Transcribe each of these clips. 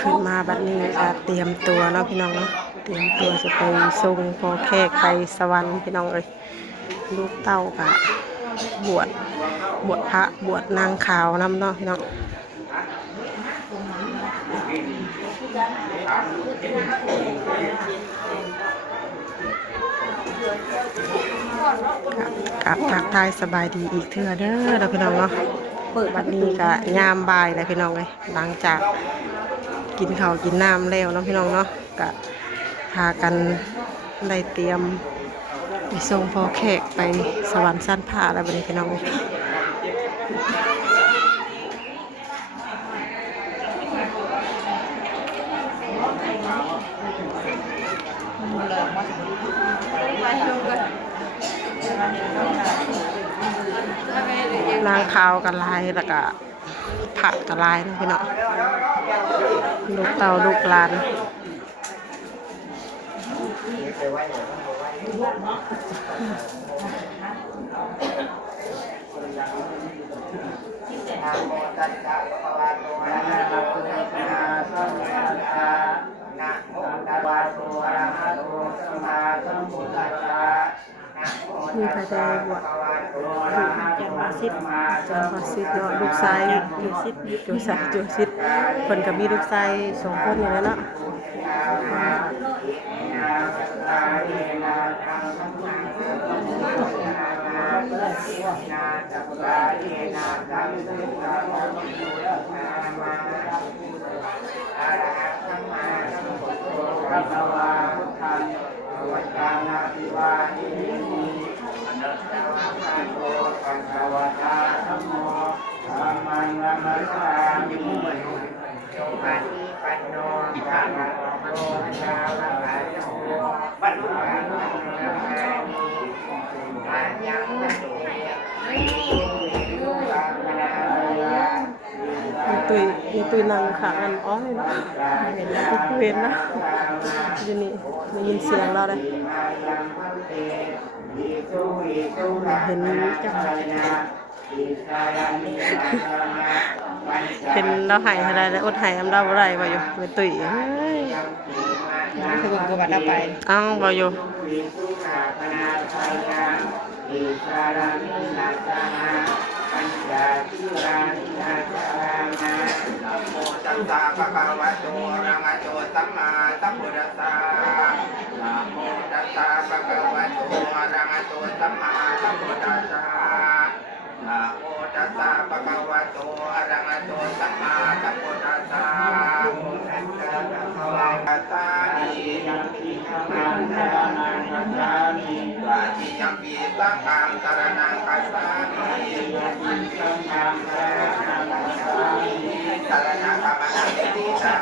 ขึ้นมาบัดนี้ก็เตรียมตัวเนาะพี่น้องเนาะเตรียมตัวจะไปส่งพอแขกไปสวรรค์พี่น้องเอ้ยลูกเต้าก็บวชพระบวชนางขาวนำเนาะพี่น้องกับทักทายสบายดีอีกเทื่อเด้อเราพี่น้องเนาะเปิดบัดนี้ก็ยามบ่ายเลยพี่น้องเลยหลังจากกินข้าวกินน้ำแล้วเนาะพี่น้องเนาะก็พากันได้เตรียมไปส่งพ่อแขกไปสวรรค์ชั้นฟ้าแล้วบัดนี้พี่น้องเลยนางขาวกับลายแล้วก็ผักกับลายนะพี่น้องลูกเต่าลูกหลานมีพระเจ้าบวชจันทร์วาสิทธิ์เนาะลูกชายโจสิทธิ์คนกับมีลูกชาย2 คนอยู่แล้วเนาะตุยนางขาอันอ้อยเนาะเห็นแล้วทุกเว้นนะอยู่นี่ได้ยินเสียงเราเลยเห็นจังเป็นเราหายอะไรแล้วอดหายเราอะไรวะอยู่เป็นตุยคือผมก็บัดเอาไปอ้าววะอยู่ตัสสะภะคะวะโตอะระหะโตสัมมาสัมพุทธัสสะนะโมตัสสะภะคะวะโตอะระหะโตสัมมาสัมพุทธัสสะนะโมตัสสะภะคะวะโตอะระหะโตสัมมาสัมพุทธัสสะตัสสะภะคะวะโตยัมปิสังฆังสรณังคัจฉามิวะติยัมปิสังฆังสรณังคัจฉามิสังฆังสรณังคัจฉามิสรณะธรรมนังติสา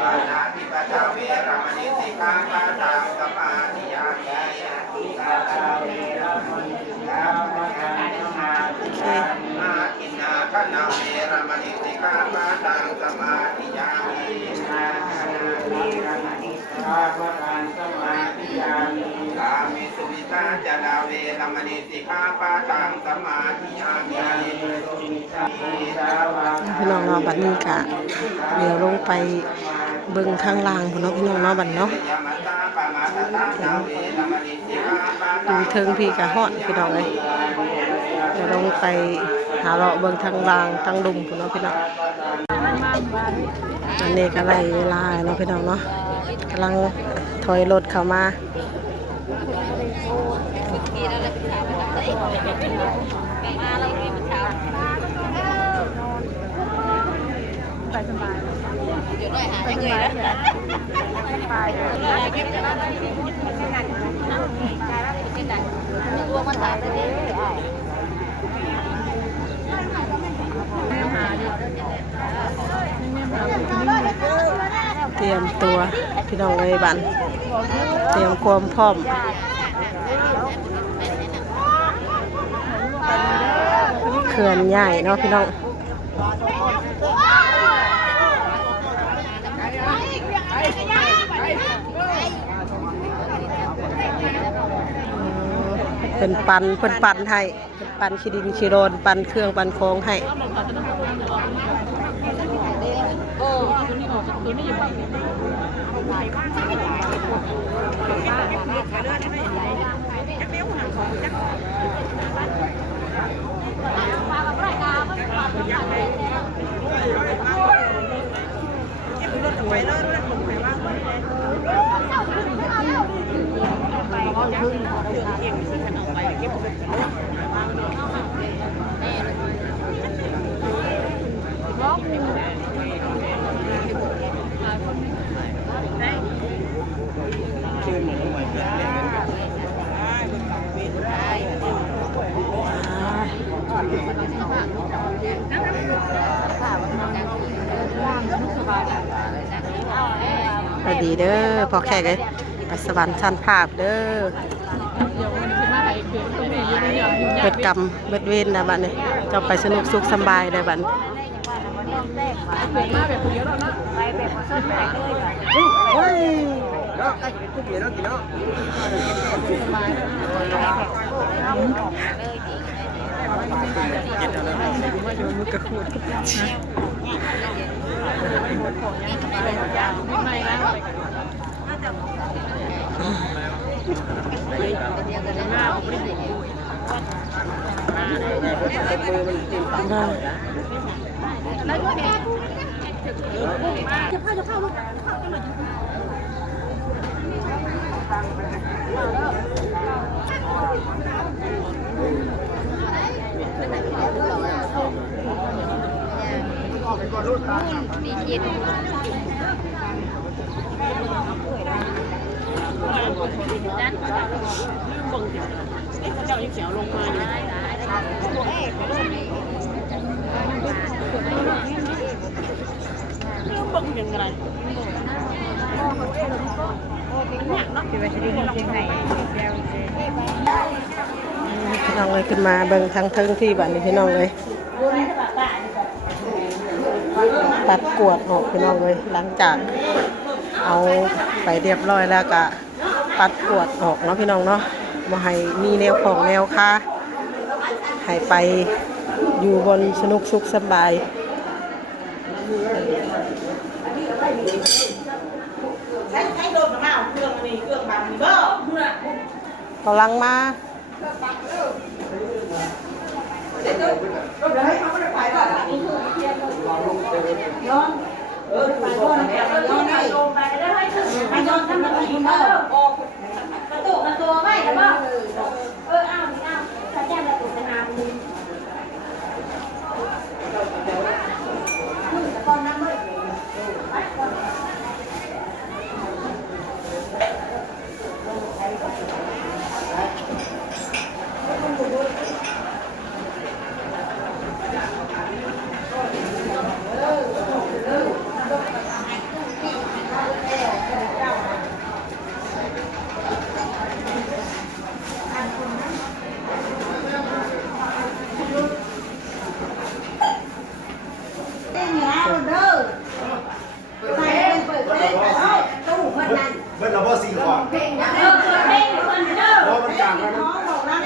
ปานาติปะทาเวรมณีสิกขาปะทังสมาธิยามิติปะทาเวรมณีสิกขาปะทังสมาธิยามิอาทินนาคนะเวรมณีสิกขาปะทังสมาธิยามิอาคนะเวรมณีสิกขาปะทังสมาธิยามิกามิสุวิชาจาราเวรมณีสิกขาปะทังสมาธิยามิพี่น้องเนาะบัดนี้กะเดี๋ยวลงไปเบิ่งข้างล่างพี่น้องเนาะบัดเนาะดูเทิงพี่กะฮอดพี่น้องเลยเดี๋ยวลงไปหาเลาะเบิ่งทางล่างทางดุมพี่น้องอันนี้ก็ไล่เวลาเนาะพี่น้องเนาะกำลังถอยรถเข้ามาไปสบายเดี๋ยวได้หาให้เงยนะไปเตรียมตัวพี่น้องเลยบันเตรียมความพร้อมเขื่อนใหญ่เนาะพี่น้องเป็นปันให้ ปั่นขี้ดินขี้โรนปั่นเครื่องปั่นของให้สวัสดีเด้อพอแขกเลยไปสวรรค์ชั้นภาพเด้อเบิดกรรมเบิดเวรนะบัดนี้เจ้าไปสนุกสุขสบายได้บัดโอ้ยพี่น้องเลยขึ้นมาเบิ่งทางเทิงที่บ้านนี้พี่น้องเลยปัดกวดออกพี่น้องเลยหลังจากเอาไปเรียบร้อยแล้วก็ปัดกวดออกเนาะพี่น้องเนาะบ่ให้มีแนวของแนวค่าให้ไปอยู่บนสนุกสุขสบายกำลังมาเบิ้ลเราบ่สี่ของเพลงบ่มันจางแล้วมัน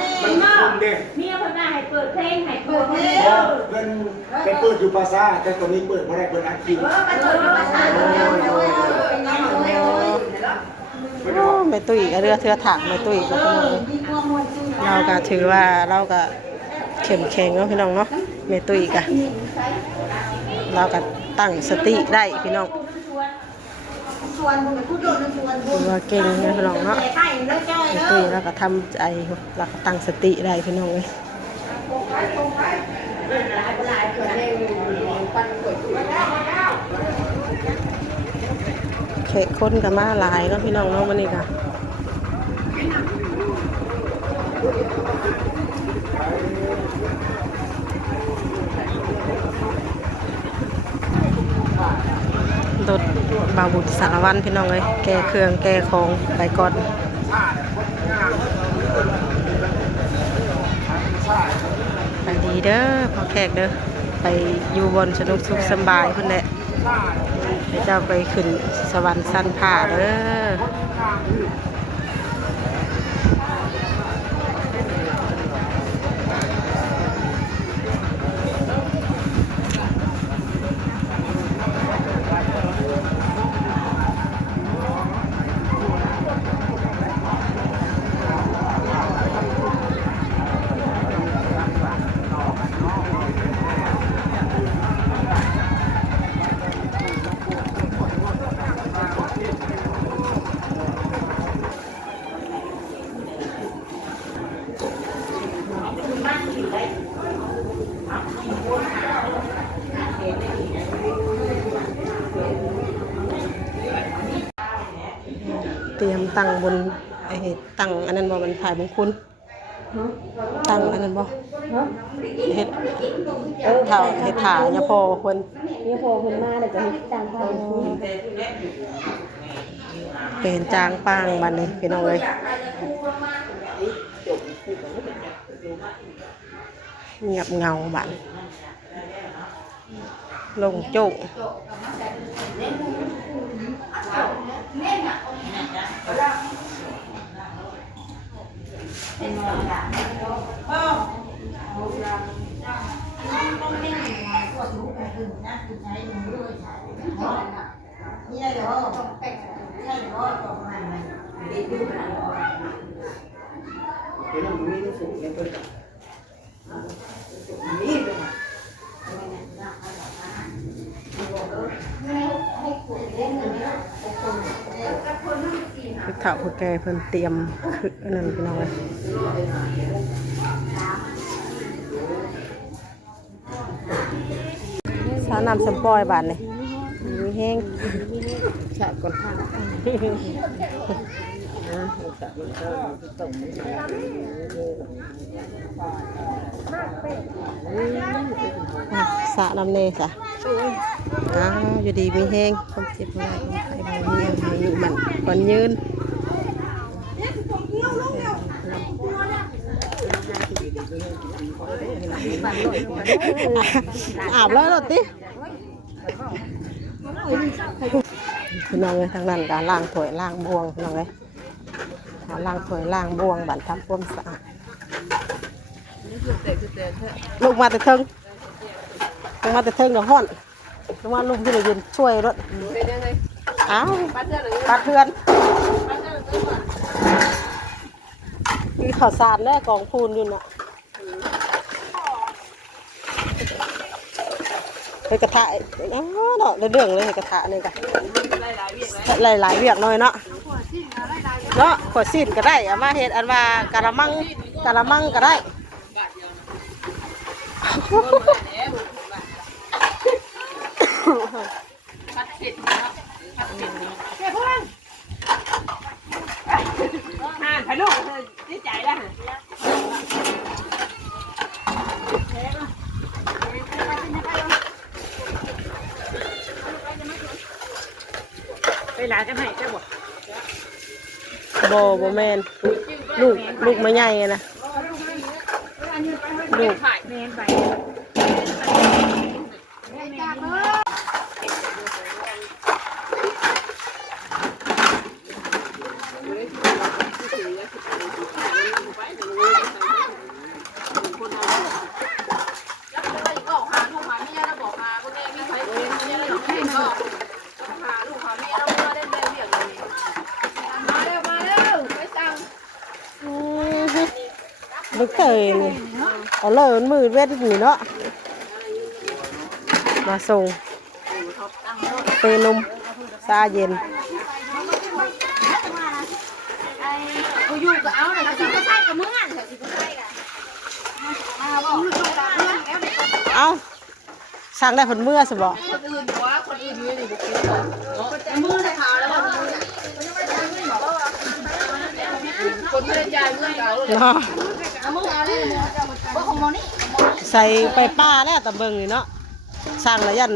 คุมเด้ เมียคนน่ะให้เปิดเพลงให้เปิดเพลง เบิ้ลไปเปิดอยู่ภาษาแต่ตอนนี้เปิดบ่ได้เปิดอัดคลิป ไม่ตุ้ยก็เรือเทือถักไม่ตุ้ยก็พี่น้องเราก็ถือว่าเราก็เข้มแข็งเนาะพี่น้องเนาะไม่ตุ้ยก็เราก็ตั้งสติได้พี่น้องถือว่าเก่งนะพี่น้องเนาะไม่ตุ้ยเราก็ทำใจเราก็ตั้งสติได้พี่น้องเลยเขตคนกับมาหลายเนาะพี่น้องเนาะวันนี้ค่ะรถบาวบุตรสารวัตรพี่น้องเลยแก้เครื่องแก้ของไปก่อนไปดีเด้อพอแขกเด้อไปอยู่บนสนุกสุขสบายเพิ่นแหละเจ้าไปขึ้นสวรรค์สั้นผ่าเด้อ ตั้งบนไอ้ตั้งอันนั้นบ่มันถ่ายมงคลตั้งอันนั้นบ่เฮ็ดถ่าเฮ็ดถ่าเนี่ยพอเพิ่น เนี่ยพอคนมาเดี๋ยวจะให้ต่างกัน เป็นจางปางบัดนี้พี่น้องเอ้ยเงียบเงาบัดลงโจ๊กคือเฒ่าผู้แก่เพิ่นเตรียมคืออันนั้นพี่น้องเอ้ยสาน้ำสมปอยบาดนี่มีแห้งฉะก่อนสะน้ำเนสะอยู่ดีมีแห้งความเจ็บปวดใครมาเยี่ยมอายุมันก่อนยืนอาบแล้วหรอติพี่น้องเลยทางนั้นการล้างถ้วยล้างบวงพี่น้องเลยล้างถ้วยล้างบวงบั่นทำความสะอาดลูกมาแต่เทิงลงมาแต่เทิงกับห้อนลงมาลุงที่เรายืนช่วยรถอ้าวปัดเพื่อนมีข่าวสารแน่กองพูนอยู่น่ะเฮ้ยกระทะเนาะเรื่องเลยกระทะนี่กันหลายเวียกหน่อยเนาะขวดซีนก็ได้เอามาเฮ็ดอันว่ากะละมังก็ได้ถ่ายรูปดีใจแล้วเวลาจะให้เจ้าบ่แม่นลูกมาใหญ่นะลูกเมนไปลูกเตยนี่เอาเลยมันมืดเวทนี่เนาะมาส่งเปนมซาเย็นกูอยู่กับเอาเลยสิก็ใช่กับมึงอ่ะสิก็ใช่กันเอาสั่งได้ผลเมื่อสิบ่คนอื่นว่าคนอื่นนี่นี่บุกเก็ตมือในขาแล้วคนไม่ได้จ่ายเงินเขาเลยเนาะมืออะไรบ่ของมอนี่ใส่ไปป้าแล้วตะเบิงนี่เนาะสั่งแล้วยัน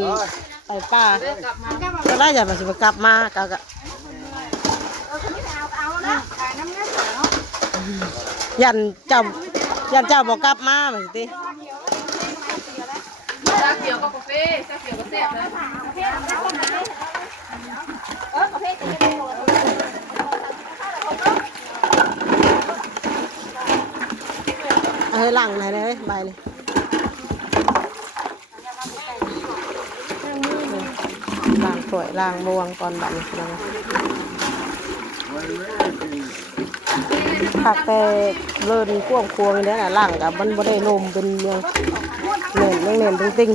ไปป้าก็ได้ยันมาสิมากลับมากะยันเจ้าบอกกลับมาเหมือนติชาเขียวกับกาแฟชาเขียวก็แซ่บนะกาแฟจะยังไงเฮ้ยหลังไหนเลยใบนี่ล้างถ้วยล้างบวงก่อนบัดนี้นะผักแต่เลินกวงควงนี่นะล้างกับมันบ่ได้นมเป็นเน่นติ้ง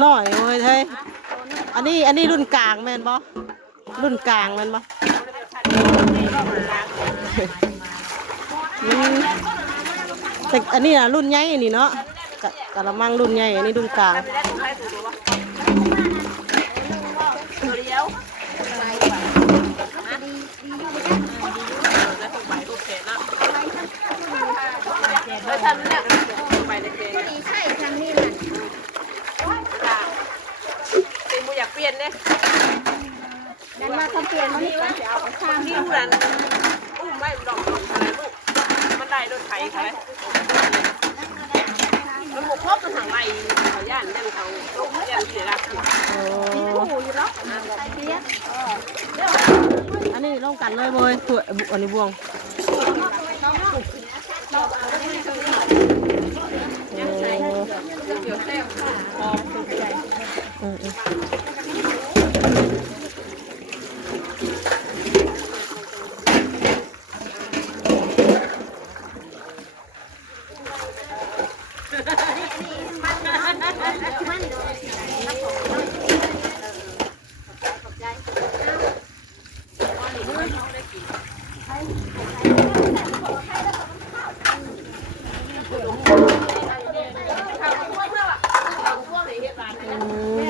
หน่อยโอ้ยเท่ อันนี้รุ่นกลางแม่นบ่รุ่นกลางแม่นบ่แต่อันนี้น่ะรุ่นใหญ่อันนี้เนาะกะละมังรุ่นใหญ่อันนี้รุ่นกลางอยากเปลี่ยนเนี่ยนั่นมาเขาเปลี่ยนนี่ว่าจะเอาไปสร้างนิ้วนั่นอุ้มไม่ดอกอะไรลูกมันได้โดนไถไถมันหมกครบมันหางไรเขาย่านยันเขาลูกยันเสียรักอยู่อยู่แล้วเสีย อันนี้ลงกันเลยเว้ยถั่วอันนี้บวง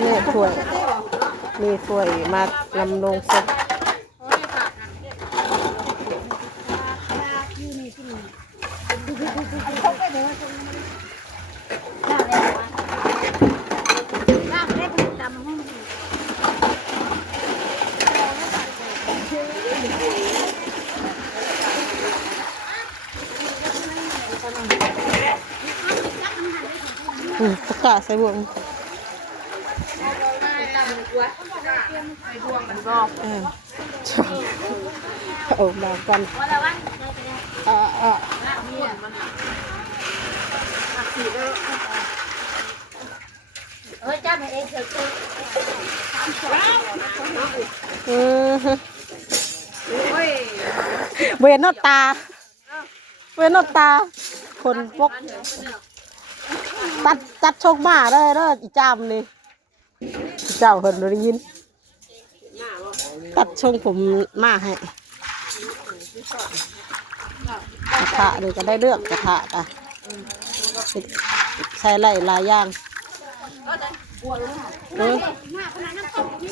นี่ถ้วยมีถ้วยมานำลงศพประกาศใส่บวงโอ้มากันจ้าไปเองเถอะเวนนตาเวนนตาคนพวกตัดโชคมาได้เด้ออีจามนี่เจ้าเพิ่นได้ยินตัดชงผมมาให้กระทะนี่ก็ได้เลือกกระทะอ่ะใช้หลายอย่าง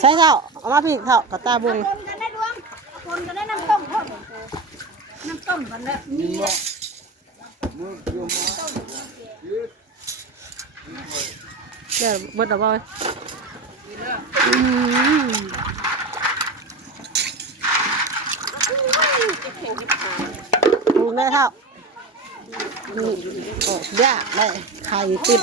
ใช้เท่าเอามาพี่เท่ากระตาบุงคนกันได้ดวงคนกันได้น้ำต้มทอดน้ำต้มกันแล้วนี่เดี๋ยวเบิดเอาไปดูได้เท่านี่โอ้ยากได้ไข่ติด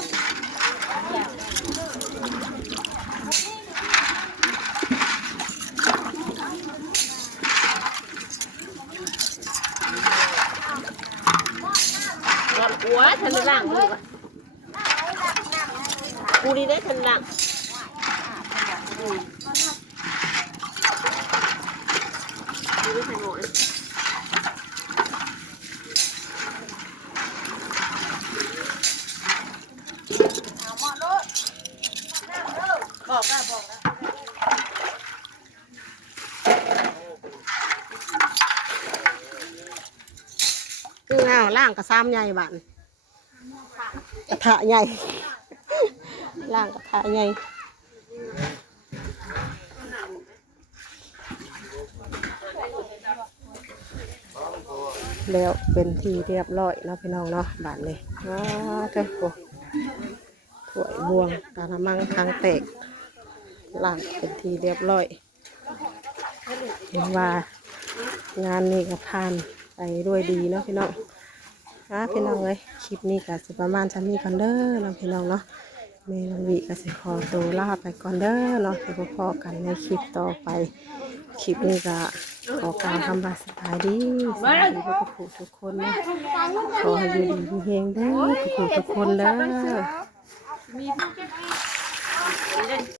หัวทันหลังเลยกูนี่ได้ทันหลังบอกได้คือเงาล่างกระซ้ำใหญ่บ้านกระทะใหญ่ล่างกระทะใหญ่แล้วเป็นที่เรียบร้อยเนาะพี่น้องเนาะบ้านเลยเจ้าถ้วยบวงกะละมังทางแตกล่างเป็นที่เรียบร้อยเห็นว่างานนี้ก็ผ่านไปด้วยดีเนาะพี่น้องพี่น้องเลยคลิปนี้ก็สิประมาณจะมีกันเด้อเนาะพี่น้องเนาะเมลวีก็สิขอตัวลาไปก่อนเด้อเนาะที่พอกันในคลิปต่อไปคลิปนี้ก็ขอการทำบาสบายดีสวัสดีทุกคนนะขอให้อยู่ดีมีเฮงเด้อทุกคนเด้อ